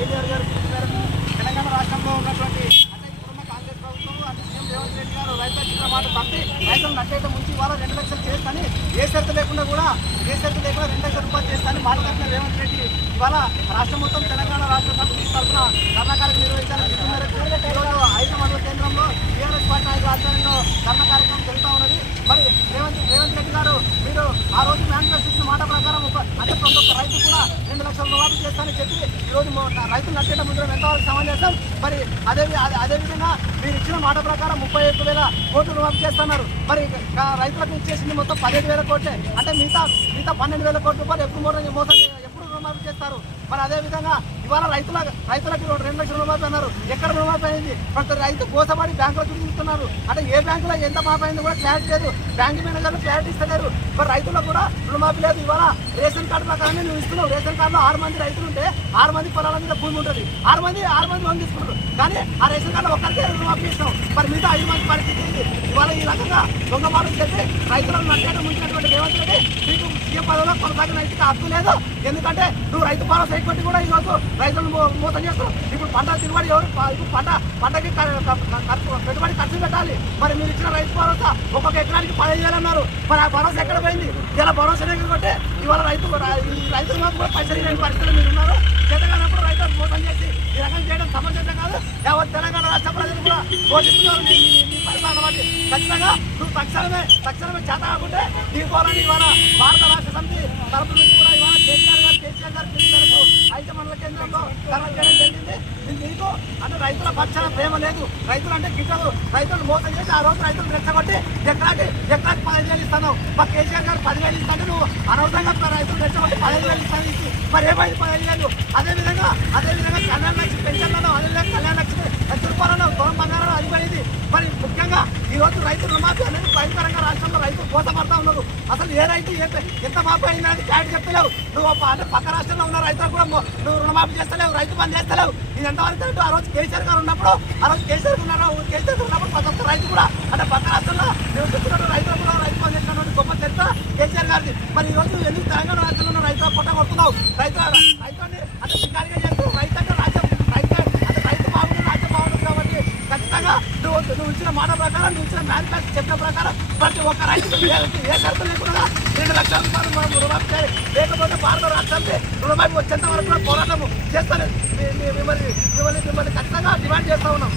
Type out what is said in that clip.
కేసీఆర్ గారు మేరకు తెలంగాణ రాష్ట్రంలో ఉన్నటువంటి అంటే ఇప్పుడున్న కాంగ్రెస్ ప్రభుత్వం అంటే సీఎం రేవంత్ రెడ్డి గారు రైతులకు ఇచ్చిన మాట తప్పి రైతులు నట్టేట ముంచి ఇవాళ 2 లక్షలు చేస్తాని ఏ షరతు లేకుండా 2 లక్షల రూపాయలు చేస్తానని మాట తప్పిన రేవంత్ రెడ్డి ఇవాళ రాష్ట్రం మొత్తం తెలంగాణ రాష్ట్ర సమితి తరఫున ధర్నా నిర్వహించాలని ఈరోజు 5 మండల కేంద్రంలో టీఆర్ఎస్ పార్టీ నాయకుల ఆధ్వర్యంలో ధర్నా కార్యక్రమం జరుగుతూ ఉన్నది. మరి రేవంత్ రెడ్డి గారు మీరు ఆ రోజు మేనిఫెస్టో ఇచ్చిన మాట ప్రకారం అంటే ప్రతి ఒక్క రైతు కూడా 2 లక్షల రుణమాఫీ చేస్తానని చెప్పి ఈరోజు రైతులు నట్టేట ముందు ఎంతవరకు సమావేశం. మరి అదేవిధంగా మీరు ఇచ్చిన మాట ప్రకారం 31,000 కోట్లు రుణమాఫీ చేస్తున్నారు. మరి రైతులకు ఇచ్చేసింది మొత్తం 15,000 కోట్లే. అంటే మిగతా 12,000 కోట్ల రూపాయలు ఎప్పుడు రుణమాఫీ చేస్తారు. మరి అదేవిధంగా ఇవాళ రైతులకు 2 లక్షల రుణమాఫీ అన్నారు. ఎక్కడ రుణమాఫీ అయింది? ప్రతి రైతు కోసపడి బ్యాంకులో చూపిస్తున్నారు. అంటే ఏ బ్యాంకులో ఎంత మాఫీ అయింది కూడా క్లారిటీ లేదు. బ్యాంక్ మేనేజర్లు క్లారిటీ ఇస్తలేరు. మరి రైతులకు కూడా రుణమాఫీ లేదు. ఇవాళ రేషన్ కార్డు ప్రకారమే నువ్వు ఇస్తున్నావు. రేషన్ కార్డులో 6 మంది రైతులు ఉంటే 6 మంది పొలాల మీద భూమి ఉంటుంది. 6 మంది లోన్ తీసుకుంటారు. కానీ ఆ రేషన్ కార్డులో ఒక్కరికే రుణమాఫీ ఇస్తాం. మరి మిగతా 5 మంది పరిస్థితి ఏంటి? ఇవాళ ఈ రకంగా దొంగ మాటలు చెప్పి రైతులను నట్టేట ముంచినటువంటి రేవంత్ రెడ్డి మీకు సీఎం పదవిలో కొనసాగిన రైతుకి హక్కు లేదు. ఎందుకంటే నువ్వు రైతు భరోసా ఎక్కువ కూడా ఈరోజు రైతులను మోసం చేస్తున్నావు. ఇప్పుడు పంట దిగుబడి పంటకి పెట్టుబడి ఖర్చు పెట్టాలి. మరి మీరు ఇచ్చిన రైతు భరోసా ఒక్కొక్క ఎకరానికి 15,000 అన్నారు. మరి ఆ భరోసా ఎక్కడ పోయింది? ఇలా భరోసా లేకపోతే ఇవాళ రైతులు మాకు కూడా పైసలు లేని పరిస్థితులు మీరు ఉన్నారు. చేతగానప్పుడు రైతులకు మోసం చేసి ఈ రకం చేయడం సమంజసం కాదు. యావత్ తెలంగాణ రాష్ట్ర ప్రజలు కూడా ఘోషిస్తున్నారు నీ పరిపాలన బట్టి. ఖచ్చితంగా నువ్వు తక్షణమే చేత కాకుంటే దీపావళి ఇవాళ భారత రాష్ట్ర సమితి తరపు నుంచి కూడా ఇవాళ కేసీఆర్ గారు మేరకు 5 మండల కేంద్రంలో ధర్నా చేయడం జరిగింది. నీకు అంటే రైతుల పక్షాన ప్రేమ లేదు. రైతులు అంటే గిట్టదు. రైతులు మోసం చేసి ఆ రోజు రైతులు రెచ్చగొట్టి ఎకరాకి 15,000 ఇస్తాను. మా కేసీఆర్ గారు 10,000 ఇస్తాను. నువ్వు అనవసరంగా రైతులు రెచ్చగొట్టి 15,000 ఇస్తాను. మరి ఏమైంది 15,000? అదేవిధంగా కళ్యాణ లక్ష్మి పెన్షన్లను అదేవిధంగా కళ్యాణ లక్ష్మి రూపాయలను పొలం బంగారం అది పడింది. మరి ముఖ్యంగా ఈ రోజు రైతు రుణమాఫీ అనేది భయంకరంగా రాష్ట్రంలో రైతులు కోసపడతా ఉన్నారు. అసలు ఏ రైతు ఎంత మాఫీ అయిందని క్లారిటీ చెప్తలేవు. నువ్వు అంటే పక్క రాష్ట్రంలో ఉన్న రైతులకు కూడా నువ్వు రుణమాఫీ చేస్తలేవు, రైతు బంద్ చేస్తలేవు. ఇది ఎంతవరకు అంటే ఆ రోజు కేసీఆర్ గారు ఉన్నప్పుడు ప్రతి ఒక్క రైతు కూడా అంటే పక్క రాష్ట్రంలో నివసిస్తున్న రైతులు కూడా రైతు బంద్ చేసినటువంటి గొప్ప చరిత్ర కేసీఆర్ గారిది. మరి ఈ రోజు ఎందుకు తెలంగాణ రాష్ట్రంలో ఉన్న రైతులు పొట్ట కొడుతున్నావు? రైతుని అంటే శికారిగా చేస్తూ రైతు అంటే రైతు బాగుంటుంది, రాజ్యం బాగుంటుంది. కాబట్టి ఖచ్చితంగా నువ్వు ఇచ్చిన మాట ప్రకారం నువ్వు ఇచ్చిన మేనిఫెస్టో చెప్పిన ప్రకారం ప్రతి ఒక్క రైతుకు ఏ షరతు లేకుండా 2 లక్షల రూపాయలు మనం రుణమాఫీ చేయాలి. లేకపోతే భారత రాష్ట్రానికి రుణమాఫీ వచ్చేంత వరకు పోరాటం చేస్తాను. మిమ్మల్ని ఖచ్చితంగా డిమాండ్ చేస్తా ఉన్నాం.